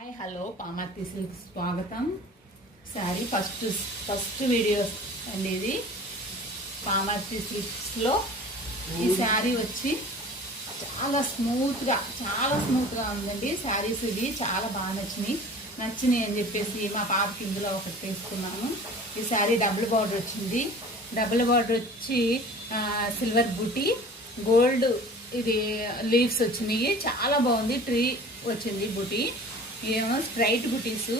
Hi hello Pamarthi silks స్వాగతం. Sorry first video అండి ఇది. పామర్తి సిల్క్స్లో ఈ శారీ వచ్చి చాలా స్మూత్గా ఉందండి. శారీస్ ఇవి చాలా బాగా నచ్చినాయి అని చెప్పేసి మా పాపకి ఇందులో ఒకటి తీసుకున్నాను. ఈ శారీ డబుల్ బార్డర్ వచ్చింది. డబుల్ బార్డర్ వచ్చి సిల్వర్ బూటీ, గోల్డ్ ఇది లీవ్స్ వచ్చినాయి. చాలా బాగుంది. ట్రీ వచ్చింది బూటీ. ఏమో straight buttis,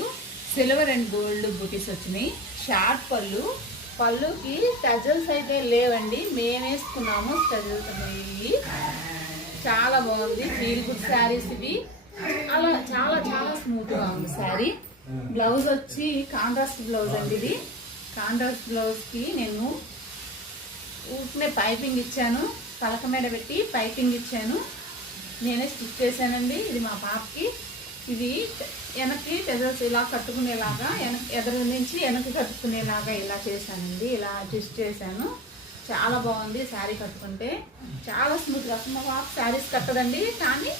silver and gold బుటీస్ వచ్చినాయి. షార్ట్ పళ్ళుకి టజల్స్ అయితే లేవండి, మేము వేసుకున్నాము టజల్స్ అనేవి. చాలా బాగుంది. ఫీల్ గుడ్ శారీస్ ఇవి. అలా చాలా చాలా స్మూత్గా ఉంది శారీ. బ్లౌజ్ వచ్చి కాంట్రాస్ట్ బ్లౌజ్ అండి ఇది. కాంట్రాస్ట్ బ్లౌజ్కి నేను ఊరినే పైపింగ్ ఇచ్చాను, పలక మీద పెట్టి పైపింగ్ ఇచ్చాను. నేనే స్టిచ్ చేశానండి. ఇది మా పాపకి. ఇది వెనక్కి టెజల్స్ ఇలా కట్టుకునేలాగా, ఎదురు నుంచి వెనక్కి కట్టుకునేలాగా ఇలా చేశానండి. ఇలా స్టిచ్ చేశాను. చాలా బాగుంది శారీ కట్టుకుంటే. చాలా స్మూత్గా. అసలు మా పాప శారీస్ కట్టదండి, కానీ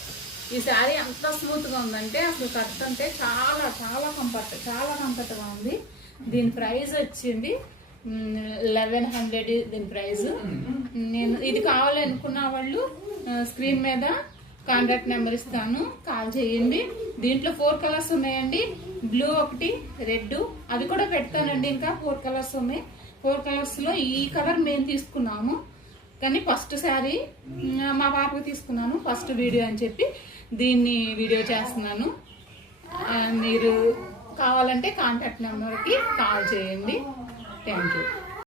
ఈ శారీ అంత స్మూత్గా ఉందంటే అసలు కట్టుకుంటే చాలా చాలా కంఫర్ట్గా ఉంది. దీని ప్రైస్ వచ్చింది 1100. దీని ప్రైస్. నేను ఇది కావాలనుకున్న వాళ్ళు స్క్రీన్ మీద కాంటాక్ట్ నెంబర్ ఇస్తాను, కాల్ చేయండి. దీంట్లో 4 కలర్స్ ఉన్నాయండి. బ్లూ ఒకటి, రెడ్, అవి కూడా పెడతానండి. ఇంకా 4 కలర్స్ ఉన్నాయి. 4 కలర్స్లో ఈ కలర్ మేము తీసుకున్నాము, కానీ ఫస్ట్ శారీ మా పాపకు తీసుకున్నాను. ఫస్ట్ వీడియో అని చెప్పి దీన్ని వీడియో చేస్తున్నాను. మీరు కావాలంటే కాంటాక్ట్ నెంబర్కి కాల్ చేయండి. Thank you.